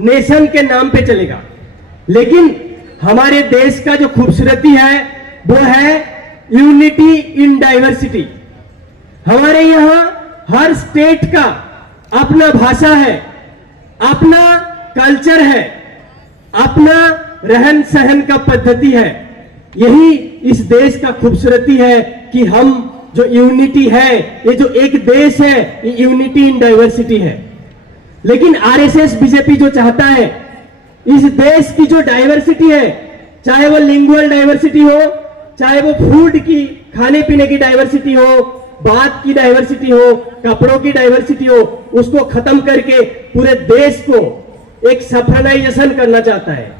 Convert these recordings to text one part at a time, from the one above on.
Nation के नाम पे चलेगा। लेकिन हमारे देश का जो खूबसूरती है वो है यूनिटी इन डाइवर्सिटी। हमारे यहां हर स्टेट का अपना भाषा है, अपना कल्चर है, अपना रहन सहन का पद्धति है। यही इस देश का खूबसूरती है कि हम जो यूनिटी है, ये जो एक देश है, ये यूनिटी इन डाइवर्सिटी है। लेकिन आरएसएस बीजेपी जो चाहता है, इस देश की जो डाइवर्सिटी है, चाहे वो लिंगुअल डाइवर्सिटी हो, चाहे वो फूड की खाने पीने की डाइवर्सिटी हो, बात की डाइवर्सिटी हो, कपड़ों की डाइवर्सिटी हो, उसको खत्म करके पूरे देश को एक सफराइजेशन करना चाहता है।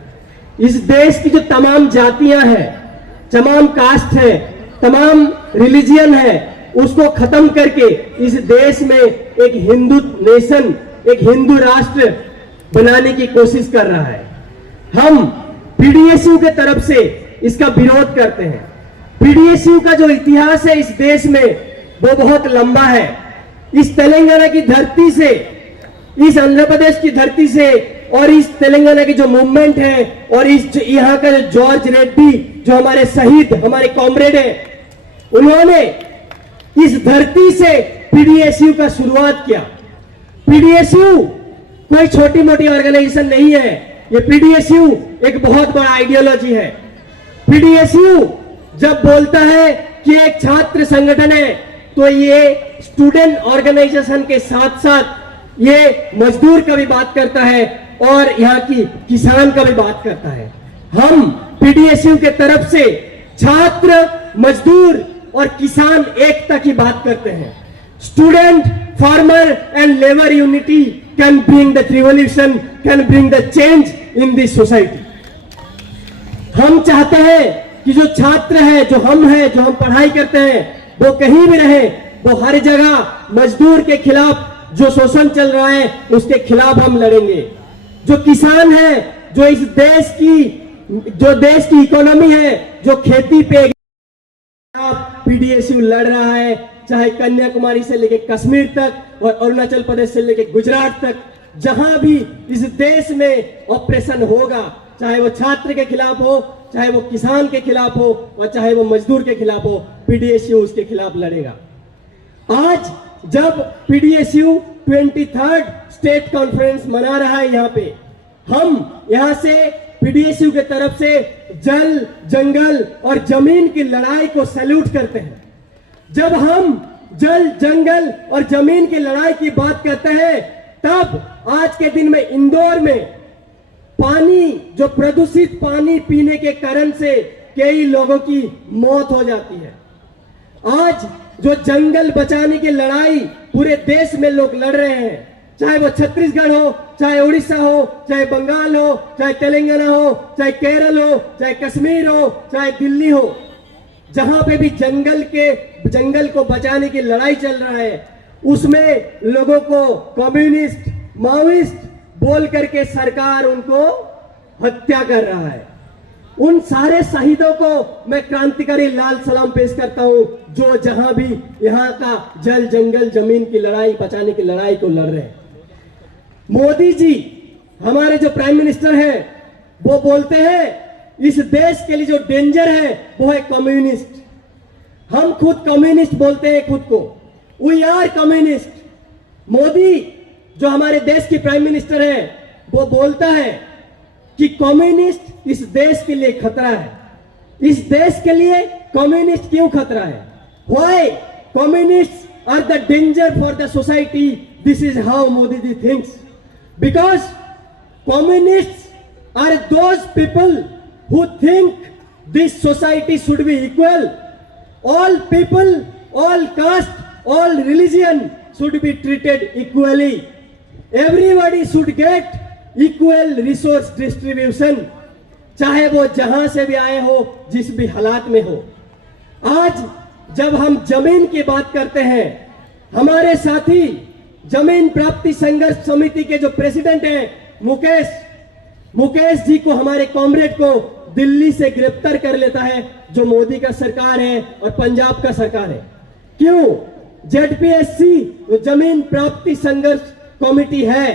इस देश की जो तमाम जातियां हैं, तमाम कास्ट है, तमाम रिलीजियन है, उसको खत्म करके इस देश में एक हिंदू नेशन, एक हिंदू राष्ट्र बनाने की कोशिश कर रहा है। हम पीडीएसयू के तरफ से इसका विरोध करते हैं। पीडीएसयू का जो इतिहास है इस देश में वो बहुत लंबा है। इस तेलंगाना की धरती से, इस आंध्र प्रदेश की धरती से और इस तेलंगाना की जो मूवमेंट है और इस यहाँ का जो जॉर्ज रेड्डी जो हमारे शहीद, हमारे कॉमरेड है, उन्होंने इस धरती से पीडीएसयू का शुरुआत किया। पीडीएसयू कोई छोटी मोटी ऑर्गेनाइजेशन नहीं है, ये पीडीएसयू एक बहुत बड़ा आइडियोलॉजी है। पीडीएसयू जब बोलता है कि एक छात्र संगठन है, तो ये स्टूडेंट ऑर्गेनाइजेशन के साथ साथ ये मजदूर का भी बात करता है और यहाँ की किसान का भी बात करता है। हम पीडीएसयू के तरफ से छात्र, मजदूर और किसान एकता की बात करते हैं। Student, farmer and labour unity can bring the revolution, can bring the change in this society. हम चाहते हैं कि जो छात्र है, जो हम हैं, जो हम पढ़ाई करते हैं, वो कहीं भी रहे, वो हर जगह मजदूर के खिलाफ जो शोषण चल रहा है उसके खिलाफ हम लड़ेंगे। जो किसान है, जो इस देश की इकोनॉमी है, जो खेती पे पीडीएसयू लड़ रहा है, चाहे कन्याकुमारी से लेकर कश्मीर तक और अरुणाचल प्रदेश से लेकर गुजरात तक, जहां भी इस देश में ऑपरेशन होगा, चाहे वो छात्र के खिलाफ हो, चाहे वो किसान के खिलाफ हो और चाहे वो मजदूर के खिलाफ हो, पीडीएसयू उसके खिलाफ लड़ेगा। आज जब पीडीएसयू 23rd स्टेट कॉन्फ्रेंस मना रहा है, यहाँ पे हम यहाँ से पीडीएसयू के तरफ से जल, जंगल और जमीन की लड़ाई को सैल्यूट करते हैं। जब हम जल, जंगल और जमीन की लड़ाई की बात करते हैं, तब आज के दिन में इंदौर में पानी, जो प्रदूषित पानी पीने के कारण से कई लोगों की मौत हो जाती है। आज जो जंगल बचाने की लड़ाई पूरे देश में लोग लड़ रहे हैं, चाहे वो छत्तीसगढ़ हो, चाहे उड़ीसा हो, चाहे बंगाल हो, चाहे तेलंगाना हो, चाहे केरल हो, चाहे कश्मीर हो, चाहे दिल्ली हो, जहां पे भी जंगल को बचाने की लड़ाई चल रहा है, उसमें लोगों को कम्युनिस्ट, माओइस्ट बोल करके सरकार उनको हत्या कर रहा है। उन सारे शहीदों को मैं क्रांतिकारी लाल सलाम पेश करता हूं, जो जहां भी यहाँ का जल, जंगल, जमीन की लड़ाई, बचाने की लड़ाई को लड़ रहे हैं। मोदी जी, हमारे जो प्राइम मिनिस्टर हैं, वो बोलते हैं इस देश के लिए जो डेंजर है वो है कम्युनिस्ट। हम खुद कम्युनिस्ट बोलते हैं खुद को, वी आर कम्युनिस्ट। मोदी जो हमारे देश की प्राइम मिनिस्टर है, वो बोलता है कि कम्युनिस्ट इस देश के लिए खतरा है। इस देश के लिए कम्युनिस्ट क्यों खतरा है? Why communist are the danger for the society? This is how Modi ji thinks. Because communists are those people who think this society should be equal. All people, all caste, all religion should be treated equally. Everybody should get equal resource distribution, चाहे वो जहां से भी आए हो, जिस भी हालात में हो। आज जब हम जमीन की बात करते हैं, हमारे साथी जमीन प्राप्ति संघर्ष समिति के जो प्रेसिडेंट हैं मुकेश जी को, हमारे कॉमरेड को दिल्ली से गिरफ्तार कर लेता है, जो मोदी का सरकार है और पंजाब का सरकार है। क्यों? जेडपीएससी, जो जमीन प्राप्ति संघर्ष कमेटी है,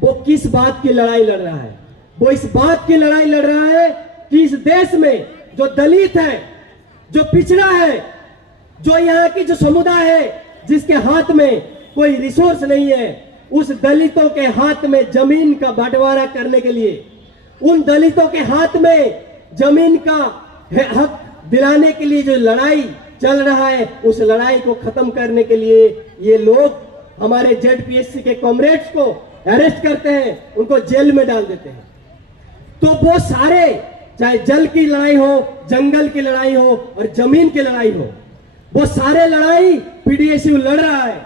वो किस बात की लड़ाई लड़ रहा है? वो इस बात की लड़ाई लड़ रहा है कि इस देश में जो दलित है, जो पिछड़ा है, जो यहाँ की जो समुदाय है जिसके हाथ में कोई रिसोर्स नहीं है, उस दलितों के हाथ में जमीन का बंटवारा करने के लिए, उन दलितों के हाथ में जमीन का हक दिलाने के लिए जो लड़ाई चल रहा है, उस लड़ाई को खत्म करने के लिए ये लोग हमारे जेडपीएससी के कॉमरेड्स को अरेस्ट करते हैं, उनको जेल में डाल देते हैं। तो वो सारे, चाहे जल की लड़ाई हो, जंगल की लड़ाई हो और जमीन की लड़ाई हो, वो सारे लड़ाई पीडीएसयू लड़ रहा है।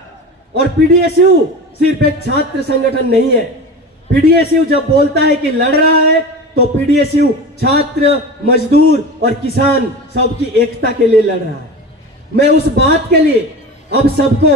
और पीडीएसयू सिर्फ एक छात्र संगठन नहीं है। पीडीएसयू जब बोलता है कि लड़ रहा है तो पीडीएसयू छात्र, मजदूर और किसान सबकी एकता के लिए लड़ रहा है। मैं उस बात के लिए अब सबको